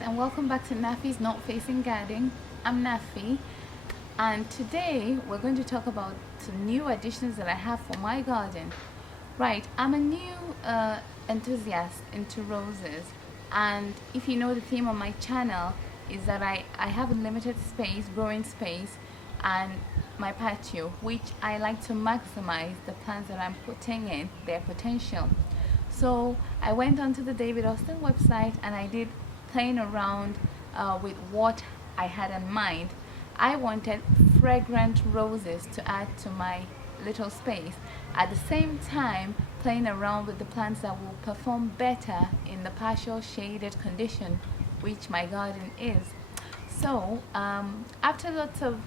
friends, and welcome back to Nafi's Not Facing Garden. I'm Nafi, and today we're going to talk about some new additions that I have for my garden. Right, I'm a new enthusiast into roses, and if you know, the theme of my channel is that I have a limited space, growing space, and my patio, which I like to maximize the plants that I'm putting in their potential. So I went onto the David Austin website and I did playing around with what I had in mind. I wanted fragrant roses to add to my little space, at the same time playing around with the plants that will perform better in the partial shaded condition which my garden is. So after lots of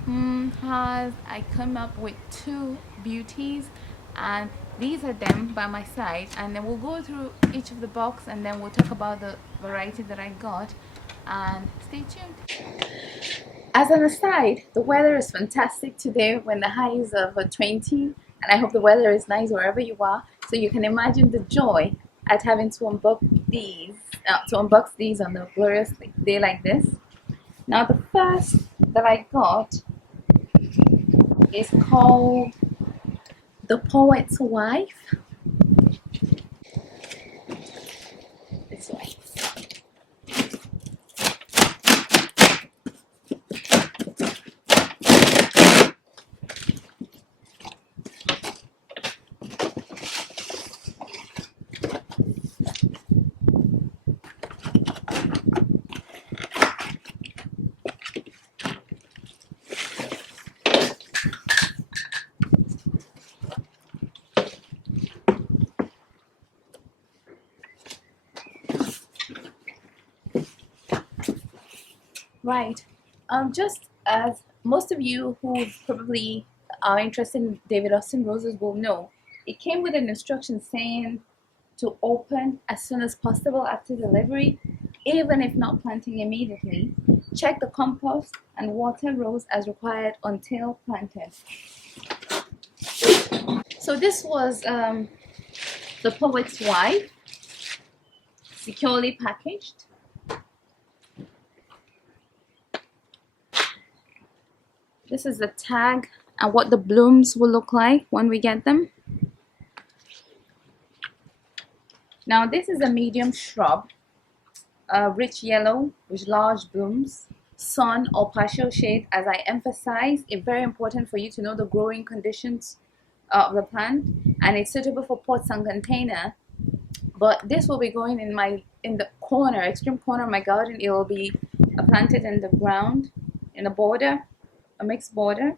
has, I come up with two beauties, and these are them by my side, and then we'll go through each of the box and then we'll talk about the variety that I got, and stay tuned. As an aside, the weather is fantastic today when the high is of 20, and I hope the weather is nice wherever you are, so you can imagine the joy at having to unbox these on a glorious day like this. Now the first that I got is called The Poet's Wife. This way. Right. Just as most of you who probably are interested in David Austin roses will know, it came with an instruction saying to open as soon as possible after delivery, even if not planting immediately. Check the compost and water rows as required until planted. So this was The Poet's Wife, securely packaged. This is the tag and what the blooms will look like when we get them. Now this is a medium shrub, rich yellow with large blooms, sun or partial shade. As I emphasize, it's very important for you to know the growing conditions of the plant, and it's suitable for pots and container. But this will be going in the corner, extreme corner of my garden. It will be planted in the ground, in a border, a mixed border,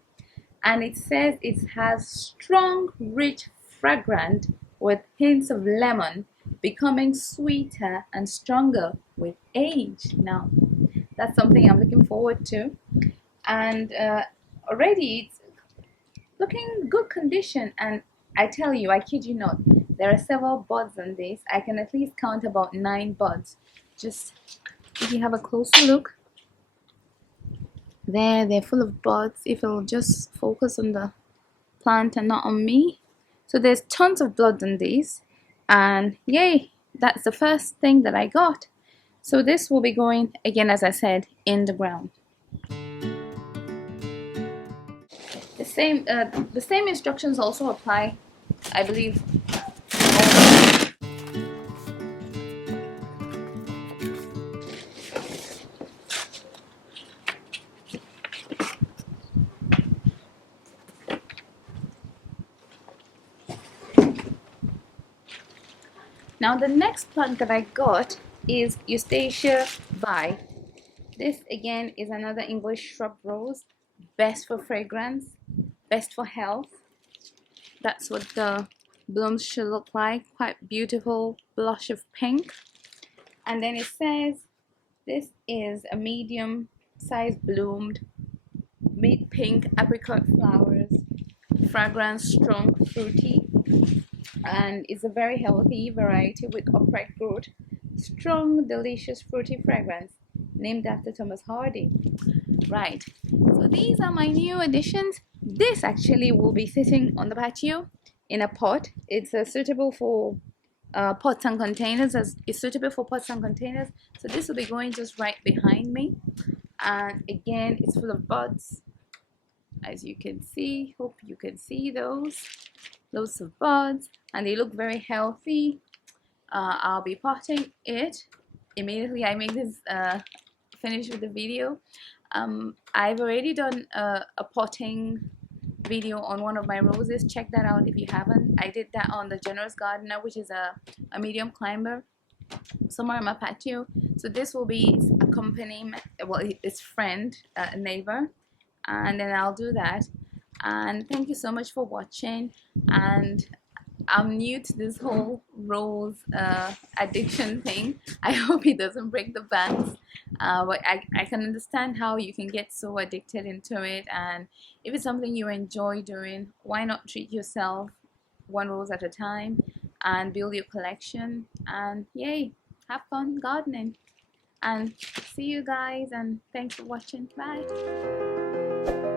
and it says it has strong, rich, fragrant with hints of lemon, becoming sweeter and stronger with age. Now, that's something I'm looking forward to, and already it's looking good condition. And I tell you, I kid you not, there are several buds on this. I can at least count about 9 buds. Just if you have a closer look, they're full of buds. If it'll just focus on the plant and not on me. So there's tons of blood on these, and yay, that's the first thing that I got. So this will be going, again, as I said, in the ground. The same instructions also apply, I believe. Now the next plant that I got is Eustacia Vye. This again is another English shrub rose, best for fragrance, best for health. That's what the blooms should look like, quite beautiful blush of pink. And then it says this is a medium size bloomed mid pink apricot flowers, fragrance strong, fruity, and it's a very healthy variety with upright growth, strong, delicious, fruity fragrance, named after Thomas Hardy. Right, so these are my new additions. This actually will be sitting on the patio in a pot. It's suitable for pots and containers, as it's suitable for pots and containers. So this will be going just right behind me, and again it's full of buds, as you can see. Hope you can see those, loads of buds, and they look very healthy. I'll be potting it immediately I make this finish with the video. I've already done a potting video on one of my roses. Check that out if you haven't. I did that on the Generous Gardener, which is a medium climber, somewhere on my patio. So this will be its accompaniment, well, its friend, neighbor, and then I'll do that. And thank you so much for watching. And I'm new to this whole rose addiction thing. I hope it doesn't break the banks, but I can understand how you can get so addicted into it. And if it's something you enjoy doing, why not treat yourself one rose at a time and build your collection, and yay, have fun gardening. And see you guys, and thanks for watching. Bye.